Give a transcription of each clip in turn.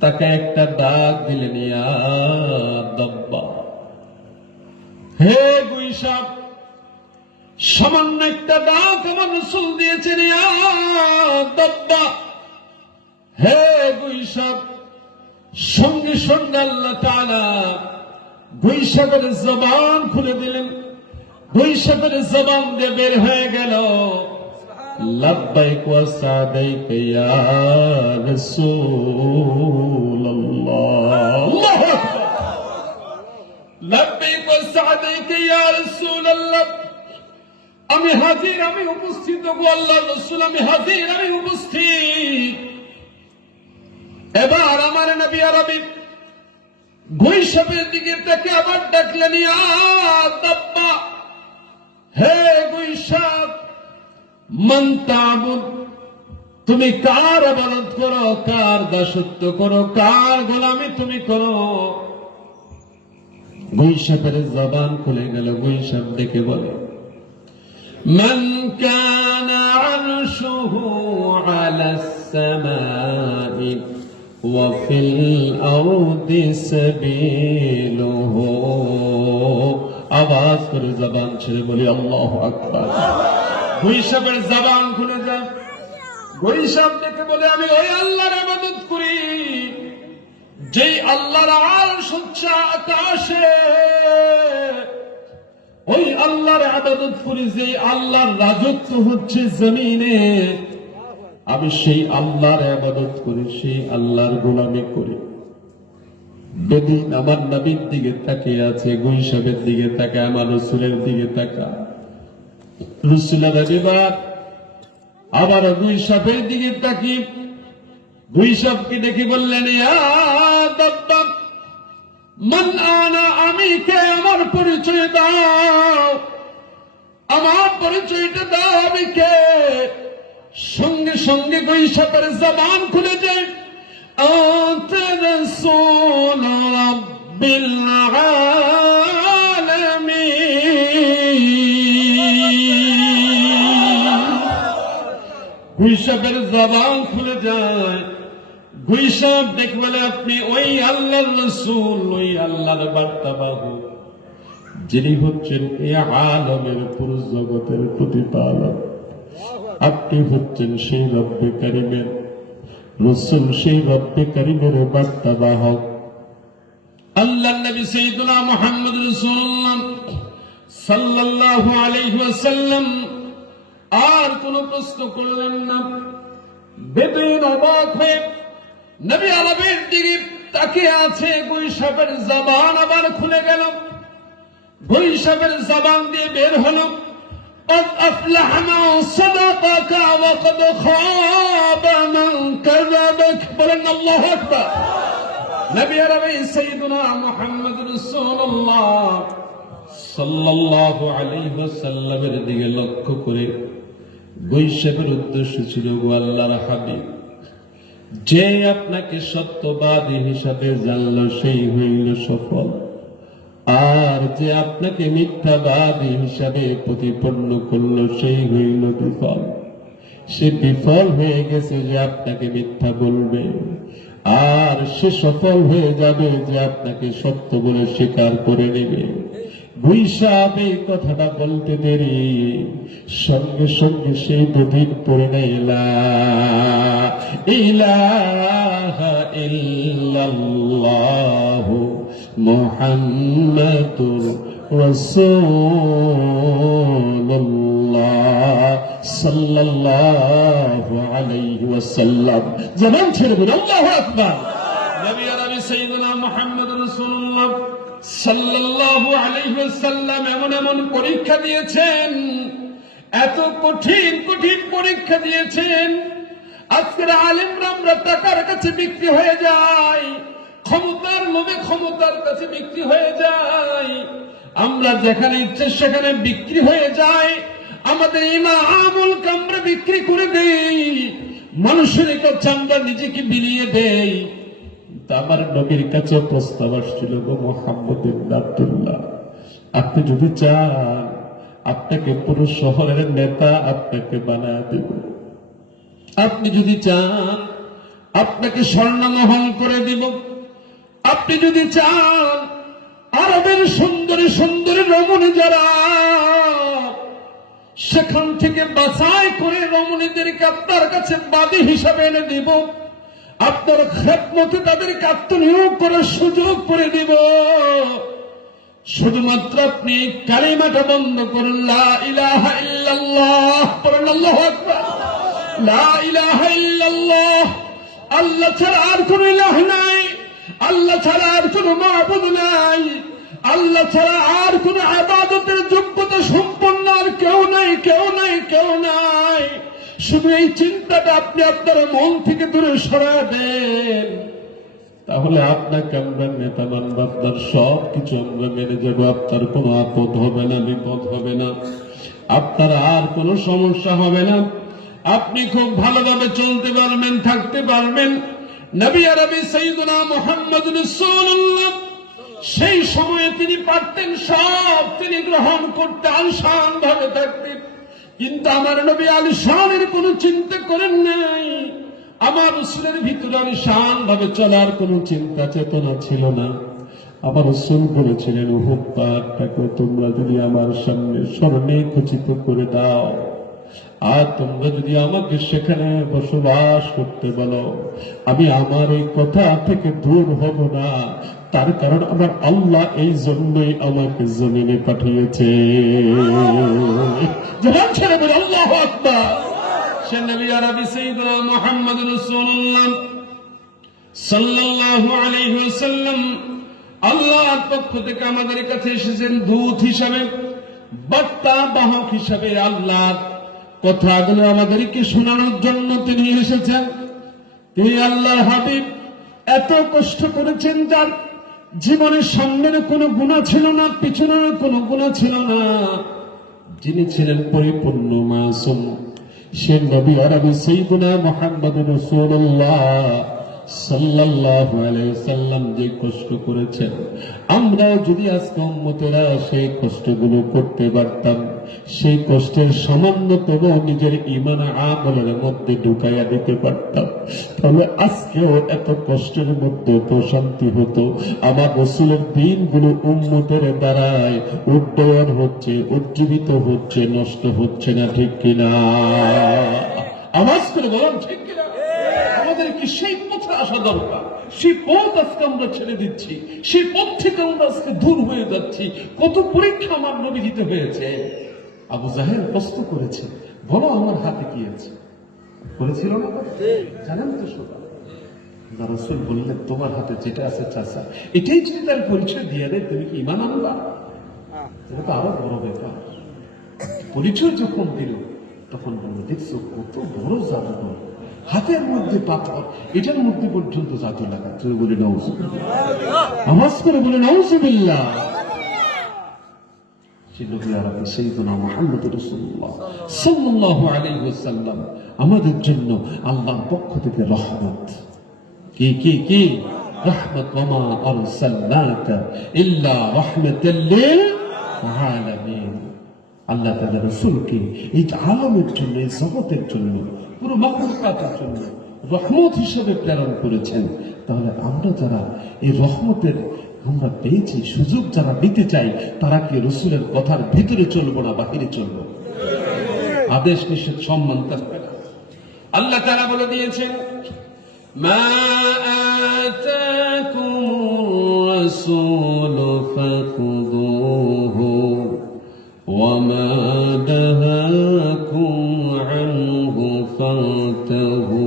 তাকে একটা ডাক দিলেন, ইয়া দাব্বা, হে গুইসাপ। সামান্য একটা ডাক আমার রাসূল দিয়েছেন, ইয়া দাব্বা, হে গুইসাপ। সঙ্গে সঙ্গে আল্লাহ তাআলা গুইসাপের জবান খুলে দিলেন। গুইসাপের জবান দিয়ে বের হয়ে গেল, লব্বাইক ওয়া সাদাইক ইয়া রাসূলুল্লাহ। আল্লাহু আকবার। লব্বাইক ওয়া সাদাইক ইয়া রাসূলুল্লাহ। আমি হাজির, আমি উপস্থিত গো আল্লাহর রাসূল, আমি হাজির, আমি উপস্থিত। এবার আমার নবী আরবি গুইসাপের দিকে তাকে আবার ডাকলেন, ইয়া দাব্বা, হে গুইসাপ। মান তা'বুদ, তুমি কার ইবাদত করো, কার দাসত্ব করো, কার গোলামি তুমি করো? গুইসাপের জবান খুলে গেল। গুইসাপ ডেকে বলে, মান কানা আরশুহু আলাস সামাই ওয়া ফিল আরদি সাবিলুহু। আওয়াজ করে জবান ছেড়ে বলি আল্লাহু আকবার। গুইসাপের জবান খুলে যায়। গুইসাপ ডেকে বলে, আমি ওই আল্লাহর ইবাদত করি যেই আল্লাহর আরশ হচ্ছে আকাশে, ওই আল্লাহর ইবাদত করি যেই আল্লাহর রাজত্ব হচ্ছে জমিনে। আমি সেই আল্লাহর ইবাদত করি, সেই আল্লাহর গোলামি করি। বেদিন আমার নবীর দিকে তাকিয়ে আছে, গুইসাপের দিকে তাকায়, আমার রাসূলের দিকে তাকায়। রাসূলের এবার আবার গুইসাপের দিকে তাকিয়ে গুইসাপকে দেখে বললেন, ইয়া দাব্বা, মান আনা, আমি কে, আমার পরিচয় দাও, আমার পরিচয়টা দাও, আমি কে? সঙ্গে সঙ্গে গুইসাপের জবান খুলে যায়, আনতা রাসূল রাব্বিল আলামিন। গুইসাপের জবান খুলে যায়। গুইসাপ দেখে বলে, আপনি ওই আল্লাহর রাসূল, ওই আল্লাহর বার্তাবাহক, যিনি হচ্ছেন এই আলমের পুরো জগতের প্রতিপালক। আপনি হচ্ছেন সেই রব্বে কারীমের রাসূল, সেই রব্বে কারীমের বার্তাবাহক। আল্লাহর নবী সাইয়্যিদুনা মুহাম্মদ রাসূলুল্লাহ সাল্লাল্লাহু আলাইহি ওয়াসাল্লাম আর কোন প্রশ্ন করলেন না। বেদুইন অবাক হয়ে নবী আরবের দিকে তাকিয়ে আছে। গুইসাপের জবান আবার খুলে গেল। গুইসাপের জবান দিয়ে বের হলো, قد أفلح من صدقك وقد خاب من كذبك। বলেন আল্লাহু আকবার। নবী আরবি সাইয়্যিদুনা মুহাম্মদ রাসূলুল্লাহ সাল্লাল্লাহু আলাইহি ওয়াসাল্লামের দিকে লক্ষ্য করে গুইসাপের উদ্দেশ্য ছিল, গো আল্লাহর হাবিব, যে আপনাকে সত্যবাদী হিসাবে জানলো সেই হইল সফল, আর যে আপনাকে মিথ্যাবাদী হিসাবে প্রতিপন্ন করলো সেই হইল বিফল। সে বিফল হয়ে গেছে যে আপনাকে মিথ্যা বলবে, আর সে সফল হয়ে যাবে যে আপনাকে সত্য বলে স্বীকার করে নেবে। গুইসাপ এই কথাটা বলতে দেরি, সঙ্গে সঙ্গে সেই দুদিন পড়ে নেই, লা ইলাহা ইল্লাল্লাহু মুহাম্মাদুর রাসূলুল্লাহ সাল্লাল্লাহু আলাইহি ওয়াসাল্লাম। জবান ছেড়ে বলুন আল্লাহু আকবার। নবী আরবি সাইয়্যিদুনা মুহাম্মদ রাসূলুল্লাহ সাল্লাল্লাহু আলাইহি ওয়াসাল্লাম এমন এমন পরীক্ষা দিয়েছেন, এত কঠিন কঠিন পরীক্ষা দিয়েছেন। আজকের আলেমরা আমরা টাকার কাছে বিক্রি হয়ে যাই, ক্ষমতার লোভে ক্ষমতার কাছে বিক্রি হয়ে যায়, আমরা যেখানে ইচ্ছে সেখানে বিক্রি হয়ে যায়, আমাদের ইমামুল আমরা বিক্রি করে দেই, মানুষের কাছে আমরা নিজেকে বিলিয়ে দেই। আমার নবীর কাছে প্রস্তাব আসছিল, গো মুহাম্মদ ইবনে আব্দুল্লাহ, আপনি যদি চান আপনাকে পুরো শহরের নেতা আপনাকে বানায় দেব। আপনি যদি চান আপনাকে স্বর্ণমহল করে দিব। আপনি যদি চান আরবের সুন্দরী সুন্দরী রমণী যারা, সেখান থেকে বাছাই করে রমণীদেরকে আপনার কাছে বাদী হিসাবে এনে দিব, আপনার খেদমতে তাদেরকে আত্মনিয়োগ করার সুযোগ করে দিব। শুধুমাত্র আপনি কালিমাটা বন্ধ করুন, লা ইলাহা ইল্লাল্লাহ, পড়ুন আল্লাহু আকবার। লা ইলাহা ইল্লাল্লাহ, আল্লাহ ছাড়া আর কোন ইলাহ নাই, আল্লাহ ছাড়া আর কোন মাবুদ নাই, আল্লাহ ছাড়া আর কোন ইবাদতের যোগ্যতা সম্পন্ন আর কেউ নাই, কেউ নাই, কেউ নাই। শুধু এই চিন্তাটা আপনি আপনার মন থেকে দূরে সরায় দেন, তাহলে আপনাকে আমরা নেতা মানব, আপনার সব কিছু আমরা মেনে যাবো। আপনার কোনো আপদ হবে না, বিপদ হবে না, আপনার আর কোনো সমস্যা হবে না। আপনি খুব ভালোভাবে চলতে পারবেন, থাকতে পারবেন। নবী আরবি সাইয়্যিদুনা মুহাম্মদ রাসূলুল্লাহ সেই সময়ে তিনি পারতেন সব তিনি গ্রহণ করতে, আলিশান ভাবে থাকতেন, কিন্তু আমার নবী আলিশানের কোনো চিন্তা করেন নাই। আমার রাসূলের ভিতরে আলিশান ভাবে চলার কোনো চিন্তা চেতনা ছিল না। আমার রাসূল বলেছিলেন, উহুদ পাহাড়টাকে তোমরা যদি আমার সামনে স্বর্ণে খচিত করে দাও, আর তোমরা যদি আমাকে সেখানে বসবাস করতে বলো, আমি আমার এই কথা থেকে দূর হব না। তার কারণ আমার আল্লাহ এই জন্যই আমাকে জমিনে পাঠিয়েছে। জবান ছেড়ে বলে আল্লাহু আকবার। সে নবী আরবি সাইয়্যিদুনা মুহাম্মদ রাসূলুল্লাহ সাল্লাল্লাহু আলাইহি ওয়াসাল্লাম আল্লাহর পক্ষ থেকে আমাদের কাছে এসেছেন দূত হিসাবে, বার্তা বাহক হিসাবে। আল্লাহ কথাগুলো আমাদেরকে শোনানোর জন্য তিনি এসেছেন। তিনি আল্লাহর হাবিব এত কষ্ট করেছেন, যার জীবনের সামনের কোনো গুনাহ ছিল না, পিছনের কোনো গুনাহ ছিল না, যিনি ছিলেন পরিপূর্ণ মাসুম, সে নবী আরবি সাইয়্যিদুনা মুহাম্মদ রাসূলুল্লাহ সাল্লাল্লাহু আলাইহি সাল্লাম যে কষ্ট করেছেন, আমরা যদি আজকে উম্মতেরা সেই কষ্টগুলো করতে পারতাম, সেই কষ্টের সামান্যতম নিজের ঈমান আমলের মধ্যে ঢুকাইয়া দিতে পারতাম, তাহলে আজকেও এত কষ্টের মধ্যে প্রশান্তি হতো। আমার রাসূলের দ্বীনগুলো উম্মতের দ্বারাই উড্ডয়ন হচ্ছে, উজ্জীবিত হচ্ছে, নষ্ট হচ্ছে না, ঠিক কিনা? আওয়াজ করে বলুন ঠিক কিনা? আমাদেরকে সেই পথে আসা দরকার। সেই পথ আজকে আমরা ছেড়ে দিচ্ছি, সেই পথ থেকে আমরা আজকে দূর হয়ে যাচ্ছি। কত পরীক্ষা আমার নবী দিতে হয়েছে। আবু জাহেল প্রশ্ন করেছে, বলো আমার হাতে কি আছে? করেছিল না? জানেন তো সবাই। রাসূল বললেন, তোমার হাতে যেটা আছে চাচা, এটাই যদি তার পরিচয় দিয়ে দেয়, তুমি কি ঈমান আনবা? এটা তো আরো বড় ব্যাপার। পরিচয় যখন দিল তখন বললো, দেখছো কত বড় জাদুঘর, হাতের মধ্যে পাথর, এটার মধ্যে পর্যন্ত জাদু লাগা। তুমি বলি নাউজুবিল্লাহ, আওয়াজ করে বলে নাউজুবিল্লাহ। নবী আরবি সাইয়্যিদুনা মুহাম্মদ রাসূলুল্লাহ সাল্লাল্লাহু আলাইহি ওয়াসাল্লাম আমাদের জন্য আল্লাহর পক্ষ থেকে রহমত। কি কি কি? রাহমাত, ওয়া মা আরসালনাকা ইল্লা রাহমাতাল লিল আলামিন। আল্লাহ তাআলা রাসূলকে এই আলামের জন্য, এই জগতের জন্য, পুরো মাখলুকাতের জন্য রহমত হিসেবে প্রেরণ করেছেন। তাহলে আমরা যারা এই রহমতের আমরা পেয়েছি, সুযোগ যারা নিতে চাই, তারা কি রাসূলের কথার ভিতরে চলবো না বাহিরে চলবো? আদেশ নিষেধ সম্মান থাকবে না। আল্লাহ তাআলা বলে দিয়েছেন, মা আতাকুমুর রাসূলু ফাখুযুহু ওয়া মা নাহাকুম আনহু ফান্তাহু।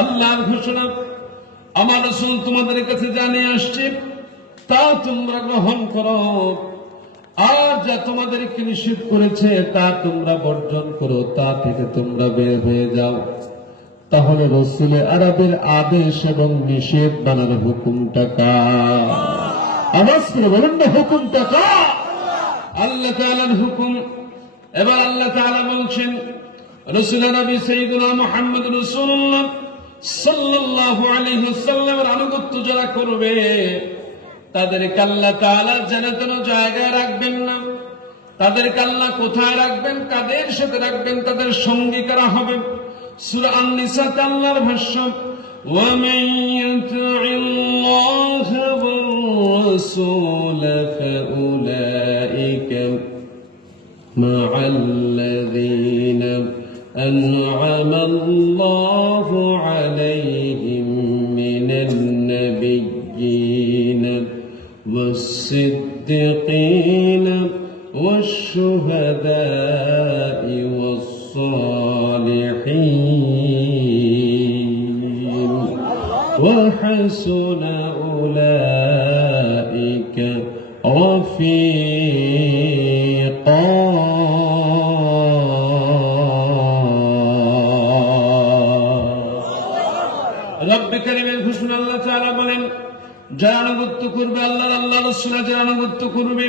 আল্লাহর ঘোষণা, আমার রাসূল তোমাদের কাছে জানিয়ে আসছে, তা তোমরা গ্রহণ করো, আর যা তোমাদেরকে নিষেধ করেছে তা তোমরা বর্জন করো, তা থেকে তোমরা বের হয়ে যাও। তাহলে রাসূলে আরবের আদেশ এবং নিষেধ মানার হুকুমটা কার? আওয়াজ করে বলুন না, হুকুমটা কার? আল্লাহ তাআলার হুকুম। এবার আল্লাহ তাআলা বলছেন, রাসূল নবী সাইয়্যিদুনা মুহাম্মদ রাসূলুল্লাহ সাল্লাল্লাহু আলাইহি ওয়াসাল্লামের আনুগত্য যারা করবে, তাদেরকে আল্লাহ তাআলা জান্নাতের জায়গায় রাখবেন না। তাদেরকে আল্লাহ কোথায় রাখবেন, কাদের সাথে রাখবেন, তাদের সঙ্গী কারা হবে? সূরা আন-নিসাতে আল্লাহর ভাষ্য, ومن يطع الله والرسول فأولئك مع الذين أنعم الله عليهم من النبيين والصديقين والشهداء والصالحين وحسن أولئك رفيقا রব্বে কারীমের ঘোষণা আল্লাহ তাআলা বলেন, যারা আনুগত্য করবে আল্লাহর, আল্লাহ রাসূলের যারা আনুগত্য করবে,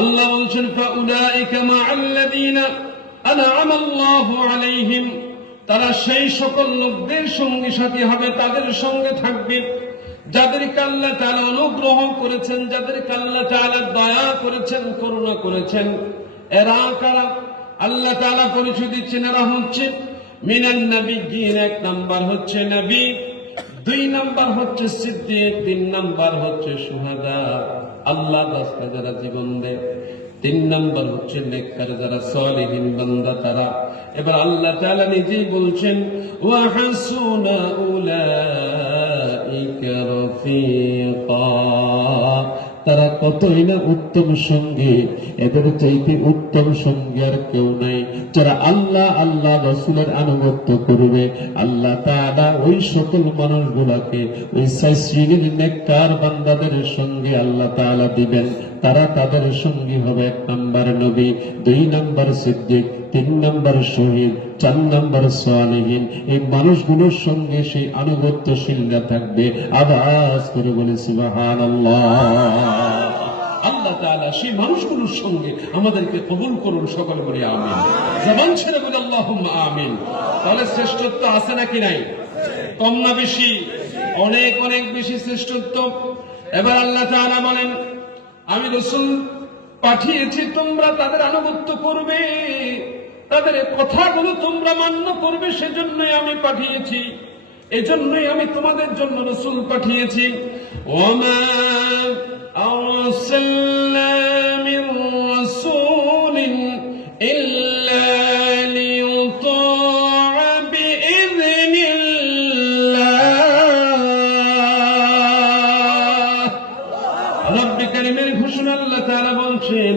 আল্লাহ বলছেন ফাউলাইকা মাআল্লাযীনা আনআমা আল্লাহু আলাইহিম, তারা সেই সকল লোকদের সঙ্গে সাথী হবে, তাদের সঙ্গে থাকবে যাদেরকে আল্লাহ তাআলা অনুগ্রহ করেছেন, যাদেরকে আল্লাহ তাআলা দয়া করেছেন, করুণা করেছেন। এরা কারা? আল্লাহ তাআলা পরিচয় দিচ্ছেন, এরা হচ্ছে মিনান নাবিয়্যিন, এক নাম্বার হচ্ছে নবী, দুই নাম্বার হচ্ছে সিদ্দিক, তিন নাম্বার হচ্ছে শুহাদা, আল্লাহ রাস্তায় যারা জীবন দেয়, তিন নাম্বার হচ্ছে নেককার যারা সালিহিন বান্দা তারা। এবার আল্লাহ তাআলা নিজেই বলছেন ওয়া হাসুনা উলাইকা রাফিকা, তারা কতই না উত্তম সঙ্গী, এদের চাইতে উত্তম সঙ্গী আর কেউ নাই। যারা আল্লাহ আল্লাহ রাসূলের আনুগত্য করবে, আল্লাহ তাআলা ওই সকল মানুষগুলোকে ওই শ্রেণীর নেককার বান্দাদের সঙ্গে আল্লাহ তাআলা দিবেন। তারা তাদের সঙ্গী হবে, এক নাম্বার নবী, দুই নাম্বার সিদ্দিক, তিন নাম্বার শহীদ, চার নাম্বার সালেহীন। এই মানুষগুলোর সঙ্গে সেই আনুগত্যশীলরা থাকবে। আওয়াজ করে বলে সুবহানাল্লাহ। আল্লাহ তাআলা সেই মানুষগুলোর সঙ্গে আমাদেরকে কবুল করুন, সকলে বলি আমিন। জবান ছেড়ে বলি আল্লাহুম্মা আমিন। তাহলে শ্রেষ্ঠত্ব আছে নাকি নাই? কম না বেশি? অনেক অনেক বেশি শ্রেষ্ঠত্ব। এবার আল্লাহ তাআলা বলেন, আমি রাসূল পাঠিয়েছি, তোমরা তাদের আনুগত্য করবে, তাদের কথাগুলো তোমরা মান্য করবে, সেজন্যই আমি পাঠিয়েছি, এজন্যই আমি তোমাদের জন্য রাসূল পাঠিয়েছি। ওমা আরসালনা মির রাসূলিন ইল্লা লিইউতা'a বিইذনিল্লাহ। রব্বে কারীমের ঘোষণা আল্লাহ তাআলা বলছেন,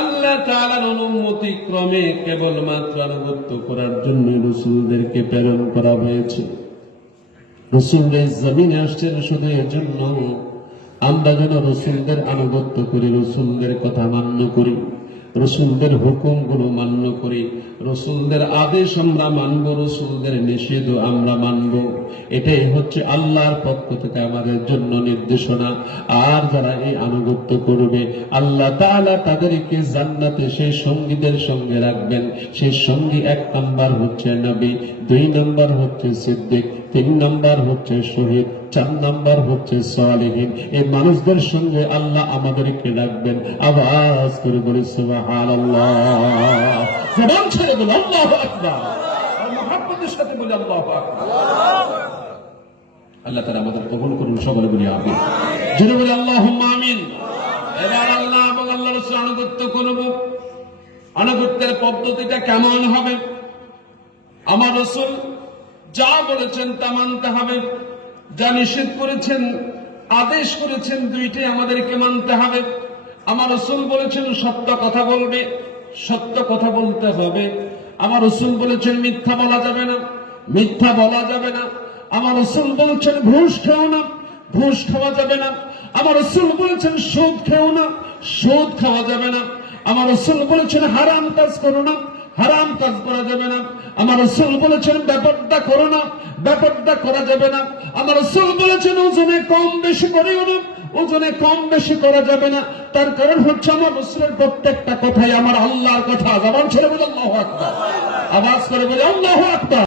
আল্লাহ তাআলার অনুমতি ক্রমে কেবলমাত্র আনুগত্য করার জন্য রাসূলদেরকে প্রেরণ করা হয়েছে। রাসূলদের জমিনে আসছেন শুধু এর জন্য আমরা যেন রাসূলদের আনুগত্য করি, রাসূলদের কথা মান্য করি, রাসূলদের হুকুমগুলো মান্য করি, রাসূলদের আদেশ আমরা মানব, রাসূলদের নিষেধ আমরা মানব। এটাই হচ্ছে আল্লাহর পক্ষ থেকে আমাদের জন্য নির্দেশনা। আর যারা এই আনুগত্য করবে, আল্লাহ তাআলা তাদেরকে জান্নাতে সেই সঙ্গীদের সঙ্গে রাখবেন। সেই সঙ্গী এক নাম্বার হচ্ছে নবী, দুই নাম্বার হচ্ছে সিদ্দিক, তিন নাম্বার হচ্ছে শহীদ, চার নাম্বার হচ্ছে সালেহীন। এই মানুষদের সঙ্গে আল্লাহ আমাদেরকে রাখবেন। আওয়াজ করে বলি সুবহানাল্লাহ। জবান ছেড়ে বলি আল্লাহু আকবার, আর মুহাব্বতের সাথে বলি আল্লাহু আকবার। আল্লাহ তাআলা আমাদের কবুল করুন, সকলে বলি আমিন। জোরে বলি আল্লাহুম্মা আমিন। এবার আল্লাহ এবং আল্লাহ রাসূল আনুগত্য করব। আনুগত্যের পদ্ধতিটা কেমন হবে? আমার রাসূল যা বলেছেন তা মানতে হবে, যা নিষেধ করেছেন, আদেশ করেছেন, দুইটাই আমাদেরকে মানতে হবে। আমার রাসূল বলেছেন সত্য কথা বলবে, সত্য কথা বলতে হবে। আমার রাসূল বলেছেন মিথ্যা বলা যাবে না, মিথ্যা বলা যাবে না। আমার রাসূল বলেছেন ঘুষ খেও না, ঘুষ খাওয়া যাবে না। আমার রাসূল বলেছেন সুদ খেও না, সুদ খাওয়া যাবে না। আমার রাসূল বলেছেন হারাম কাজ করো না, হারাম কাজ করা যাবে না। আমার রাসূল বলেছেন বেপরদা করো না, বেপরদা করা যাবে না। আমার রাসূল বলেছেন ওজনে কম বেশি করিও না, ওজনে কম বেশি করা যাবে না। তার কারণ হচ্ছে আমার রাসূলের প্রত্যেকটা কথাই আমার আল্লাহর কথা। জবান ছেড়ে বলে আল্লাহু আকবার, আওয়াজ করে বলে আল্লাহু আকবার।